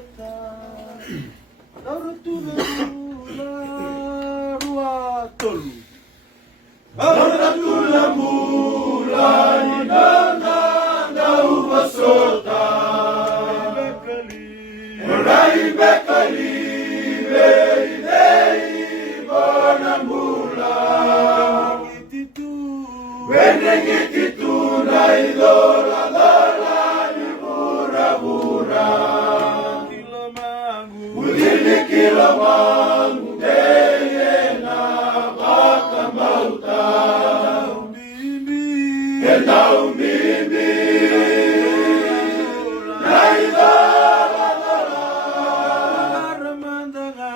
sota Narutura rua tolu Narutura mula Nina uba sota Rai bekali Veidei bonambula Wenengititu na idola Kilomangu deyena baka mauta Kenda umimi Naidala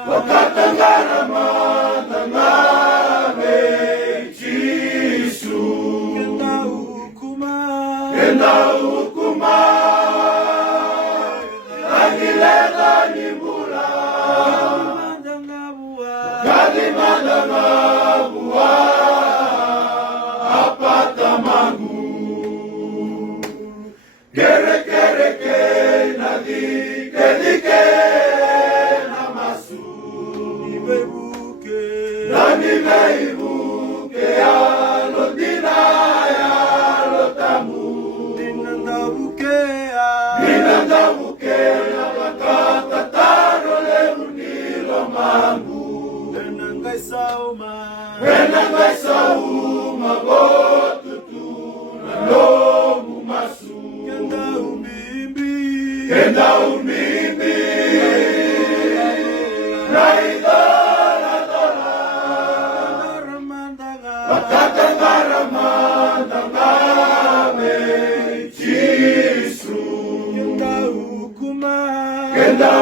Wakatangara mandangame Jisu Kenda hukuma Agileda nimula Kadimanda ngabua apata mangu Kere nadike namasu Nibeibuke alodina ya lotamu Ninandabuke abakata taro lemunilo mangu Enangai sauma botutu na lomu masu Kenda umimbi Naidala Wakatangara mandangame Jisu Kenda